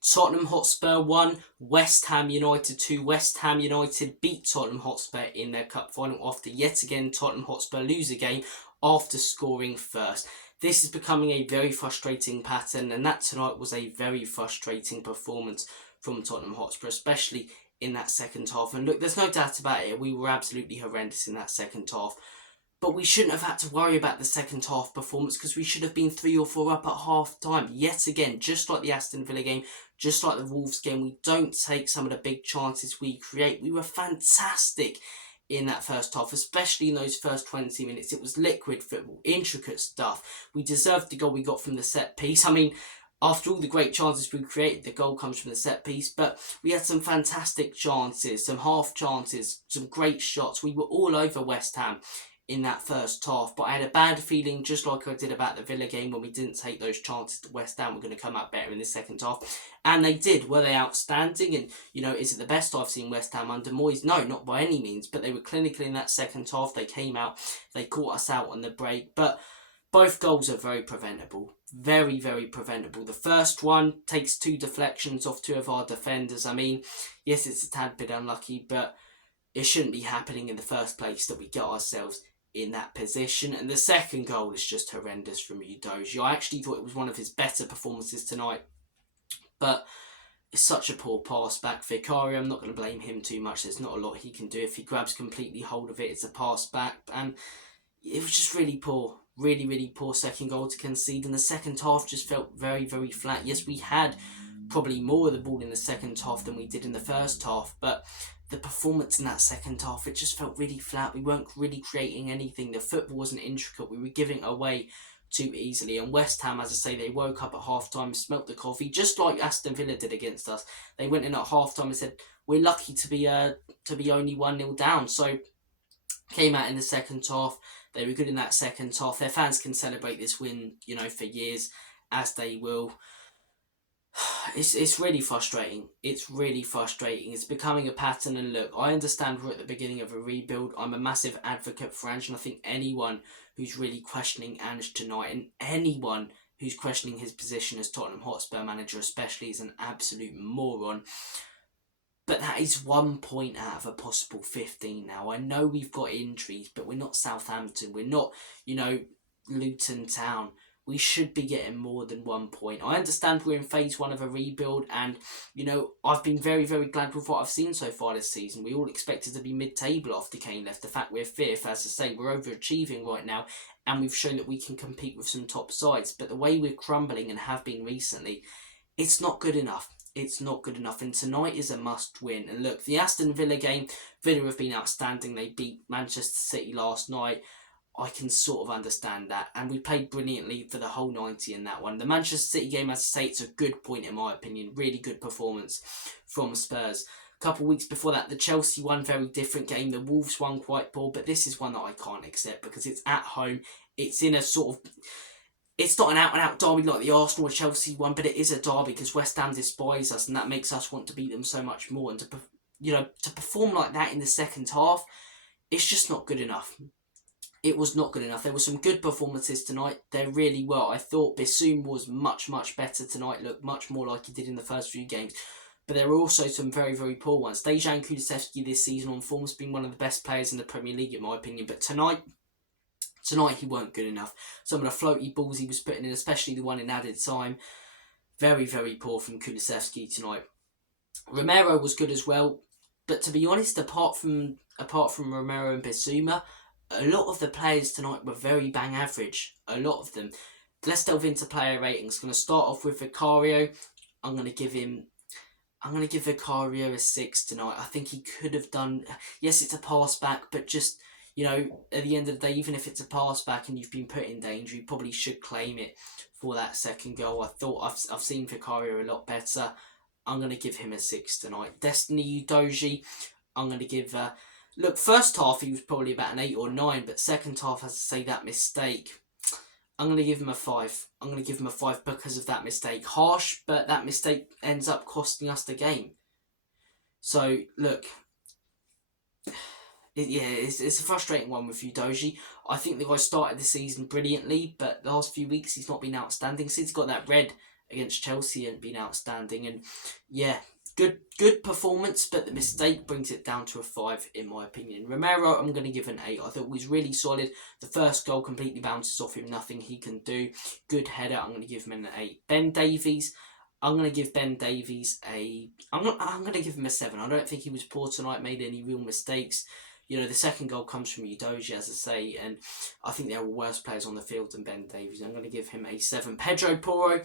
Tottenham Hotspur 1, West Ham United 2. West Ham United beat Tottenham Hotspur in their cup final after yet again Tottenham Hotspur lose a game after scoring first. This is becoming a very frustrating pattern, and that tonight was a very frustrating performance from Tottenham Hotspur, especially in that second half. And look, there's no doubt about it, we were absolutely horrendous in that second half. But we shouldn't have had to worry about the second half performance, because we should have been 3 or 4 up at half time. Yet again, just like the Aston Villa game, just like the Wolves game, we don't take some of the big chances we create. We were fantastic in that first half, especially in those first 20 minutes. It was liquid football, intricate stuff. We deserved the goal we got from the set piece. I mean, after all the great chances we created, the goal comes from the set piece, but we had some fantastic chances, some half chances, some great shots. We were all over West Ham in that first half, but I had a bad feeling, just like I did about the Villa game, when we didn't take those chances to West Ham, we're going to come out better in the second half. And they did. Were they outstanding? And, is it the best I've seen West Ham under Moyes? No, not by any means, but they were clinical in that second half. They came out, they caught us out on the break, but both goals are very preventable. Very, very preventable. The first one takes 2 deflections off 2 of our defenders. I mean, yes, it's a tad bit unlucky, but it shouldn't be happening in the first place that we get ourselves in that position. And the second goal is just horrendous from Udogie. I actually thought it was one of his better performances tonight, but it's such a poor pass back. Vicario, I'm not going to blame him too much. There's not a lot he can do. If he grabs completely hold of it, it's a pass back. And it was just really poor. Really, really poor second goal to concede. And the second half just felt very, very flat. Yes, we had probably more of the ball in the second half than we did in the first half, but the performance in that second half, it just felt really flat. We weren't really creating anything. The football wasn't intricate. We were giving away too easily. And West Ham, as I say, they woke up at half-time, smelt the coffee, just like Aston Villa did against us. They went in at half-time and said, we're lucky to be only 1-0 down. So came out in the second half. They were good in that second half. Their fans can celebrate this win, for years, as they will. It's really frustrating. It's really frustrating. It's becoming a pattern. And look, I understand we're at the beginning of a rebuild. I'm a massive advocate for Ange, and I think anyone who's really questioning Ange tonight, and anyone who's questioning his position as Tottenham Hotspur manager especially, is an absolute moron. But that is 1 point out of a possible 15 now. I know we've got injuries, but we're not Southampton. We're not, Luton Town. We should be getting more than 1 point. I understand we're in phase 1 of a rebuild, and, I've been very, very glad with what I've seen so far this season. We all expected to be mid-table after Kane left. The fact we're 5th, as I say, we're overachieving right now, and we've shown that we can compete with some top sides. But the way we're crumbling and have been recently, it's not good enough. It's not good enough, and tonight is a must-win. And look, the Aston Villa game, Villa have been outstanding. They beat Manchester City last night. I can sort of understand that, and we played brilliantly for the whole 90 in that one. The Manchester City game, as I say, it's a good point in my opinion. Really good performance from Spurs. A couple of weeks before that, the Chelsea one, very different game. The Wolves one, quite poor, but this is one that I can't accept because it's at home. It's in a sort of... It's not an out-and-out derby like the Arsenal or Chelsea one, but it is a derby because West Ham despise us, and that makes us want to beat them so much more. And to perform like that in the second half, it's just not good enough. It was not good enough. There were some good performances tonight. There really were. I thought Bissoum was much, much better tonight. Looked much more like he did in the first few games. But there were also some very, very poor ones. Dejan Kulusevski this season on form has been one of the best players in the Premier League, in my opinion. But tonight he weren't good enough. Some of the floaty balls he was putting in, especially the one in added time, very, very poor from Kulusevski tonight. Romero was good as well. But to be honest, apart from Romero and Bissouma, a lot of the players tonight were very bang average. A lot of them. Let's delve into player ratings. Going to start off with Vicario. I'm going to give Vicario a 6 tonight. I think he could have done... Yes, it's a pass back, but just, at the end of the day, even if it's a pass back and you've been put in danger, you probably should claim it for that second goal. I thought I've seen Vicario a lot better. I'm going to give him a 6 tonight. Destiny Udogie, I'm going to give... Look, first half he was probably about an 8 or 9, but second half, as I say, that mistake, I'm going to give him a 5. I'm going to give him a 5 because of that mistake. Harsh, but that mistake ends up costing us the game. So, look, it's a frustrating one with Udogie. I think the guy started the season brilliantly, but the last few weeks he's not been outstanding. Since he got that red against Chelsea and been outstanding. And yeah, good performance, but the mistake brings it down to a 5 in my opinion. Romero, I'm going to give an 8. I thought he was really solid. The first goal completely bounces off him, nothing he can do. Good header, I'm going to give him an 8. Ben Davies, I'm going to give Ben Davies I'm going to give him a 7. I don't think he was poor tonight, made any real mistakes. You know, the second goal comes from Udogie, as I say, and I think there were worse players on the field than Ben Davies. I'm going to give him a 7. Pedro Porro,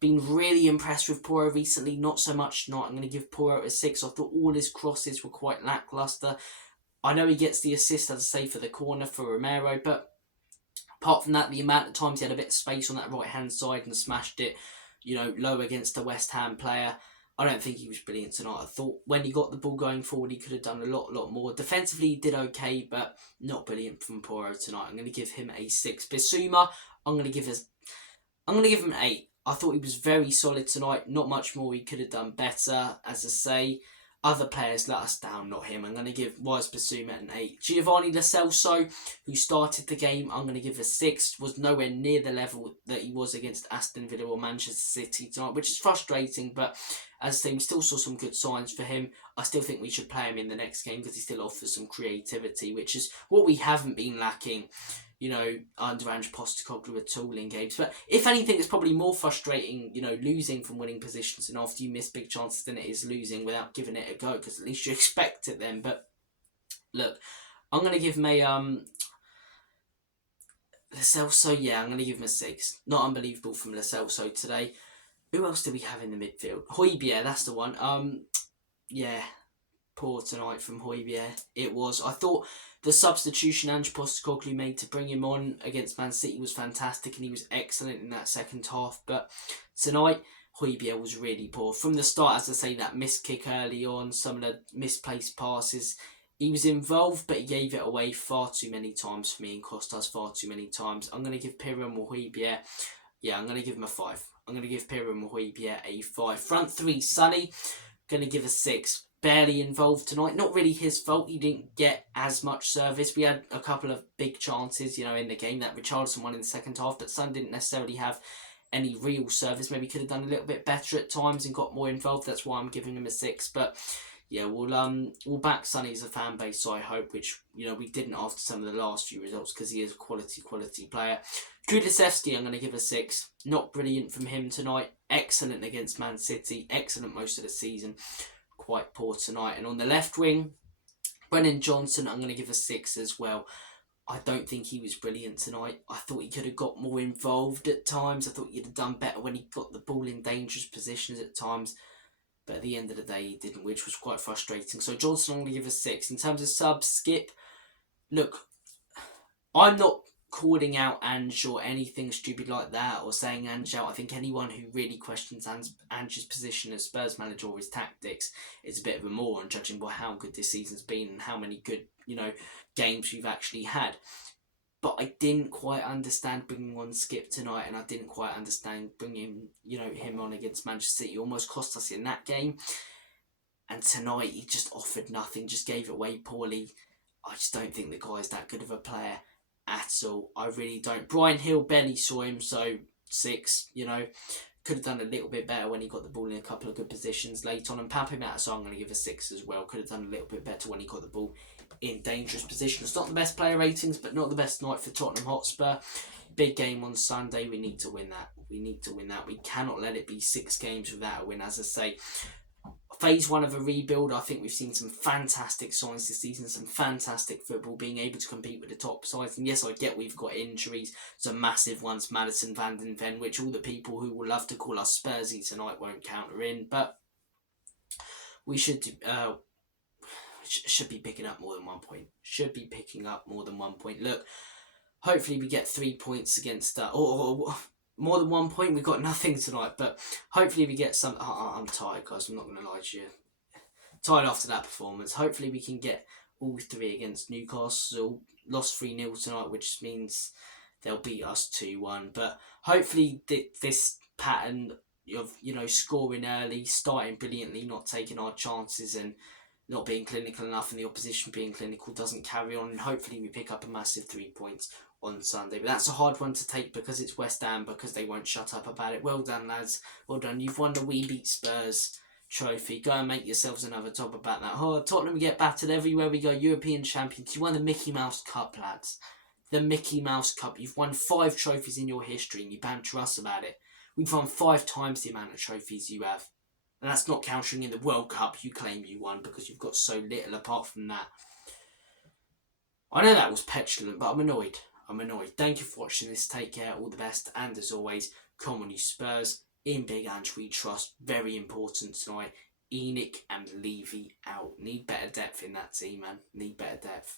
been really impressed with Porro recently, not so much tonight. I'm going to give Porro a 6. I thought all his crosses were quite lacklustre. I know he gets the assist, as I say, for the corner for Romero, but apart from that, the amount of times he had a bit of space on that right-hand side and smashed it, you know, low against a West Ham player, I don't think he was brilliant tonight. I thought when he got the ball going forward, he could have done a lot more. Defensively, he did okay, but not brilliant from Porro tonight. I'm going to give him a 6. Bissouma, I'm going to give him an 8. I thought he was very solid tonight. Not much more he could have done better. As I say, other players let us down, not him. I'm going to give Wise Bissouma an 8. Giovanni Lo Celso, who started the game, I'm going to give a 6. Was nowhere near the level that he was against Aston Villa or Manchester City tonight, which is frustrating. But as I say, we still saw some good signs for him. I still think we should play him in the next game because he still offers some creativity, which is what we haven't been lacking, you know, under Ange Postecoglou at all in games. But if anything, it's probably more frustrating, you know, losing from winning positions and after you miss big chances than it is losing without giving it a go, because at least you expect it then. But look, I'm going to give him a Lo Celso, yeah, I'm going to give him a 6. Not unbelievable from Lo Celso today. Who else do we have in the midfield? Højbjerg, that's the one. Yeah, poor tonight from Højbjerg. It was. I thought the substitution Ange Postecoglou made to bring him on against Man City was fantastic, and he was excellent in that second half. But tonight, Højbjerg was really poor. From the start, as I say, that missed kick early on, some of the misplaced passes, he was involved, but he gave it away far too many times for me and cost us far too many times. I'm going to give Pierre-Emile Højbjerg, yeah, I'm going to give him a 5. I'm going to give Pierre-Emile Højbjerg a 5. Front 3, Sonny, going to give a 6. Barely involved tonight. Not really his fault. He didn't get as much service. We had a couple of big chances, you know, in the game. That Richarlison one in the second half, but Son didn't necessarily have any real service. Maybe could have done a little bit better at times and got more involved. That's why I'm giving him a 6. But yeah, we'll back Sonny as a fan base, so I hope, which, you know, we didn't after some of the last few results because he is a quality player. Kulusevski, I'm going to give a 6. Not brilliant from him tonight. Excellent against Man City. Excellent most of the season. Quite poor tonight. And on the left wing, Brennan Johnson, I'm going to give a 6 as well. I don't think he was brilliant tonight. I thought he could have got more involved at times. I thought he'd have done better when he got the ball in dangerous positions at times. But at the end of the day, he didn't, which was quite frustrating. So Johnson, I'm going to give a 6. In terms of subs, Skip, look, I'm not calling out Ange or anything stupid like that or saying Ange out. I think anyone who really questions Ange's position as Spurs manager or his tactics is a bit of a moron, judging by how good this season's been and how many good, you know, games we've actually had. But I didn't quite understand bringing on Skip tonight, and I didn't quite understand bringing, you know, him on against Manchester City. It almost cost us in that game. And tonight he just offered nothing, just gave it away poorly. I just don't think the guy's that good of a player at all. I really don't. Brian Hill barely saw him, so 6, you know. Could have done a little bit better when he got the ball in a couple of good positions late on. And Pape Matar, so I'm going to give a 6 as well. Could have done a little bit better when he got the ball in dangerous positions. Not the best player ratings, but not the best night for Tottenham Hotspur. Big game on Sunday. We need to win that. We cannot let it be 6 games without a win. As I say, phase 1 of a rebuild, I think we've seen some fantastic signs this season, some fantastic football, being able to compete with the top sides. And yes, I get we've got injuries, some massive ones, Maddison, Van den Ven, which all the people who will love to call us Spursy tonight won't counter in. But we should be picking up more than 1 point. Look, hopefully we get 3 points against or more than 1 point. We've got nothing tonight, but hopefully we get some. I'm tired, guys. I'm not going to lie to you. Tired after that performance. Hopefully we can get all 3 against Newcastle. Lost 3-0 tonight, which means they'll beat us 2-1. But hopefully this pattern of, you know, scoring early, starting brilliantly, not taking our chances, and not being clinical enough, and the opposition being clinical doesn't carry on. And hopefully we pick up a massive 3 points on Sunday. But that's a hard one to take because it's West Ham, because they won't shut up about it. Well done, lads. Well done. You've won the We Beat Spurs trophy. Go and make yourselves another top about that. Oh, Tottenham get battered everywhere we go. European champions. You won the Mickey Mouse Cup, lads. The Mickey Mouse Cup. You've won 5 trophies in your history and you banter us about it. We've won 5 times the amount of trophies you have. And that's not counting in the World Cup you claim you won, because you've got so little apart from that. I know that was petulant, but I'm annoyed. Thank you for watching this. Take care. All the best. And as always, come on you Spurs. In Big Ange we trust. Very important tonight. Enoch and Levy out. Need better depth in that team, man. Need better depth.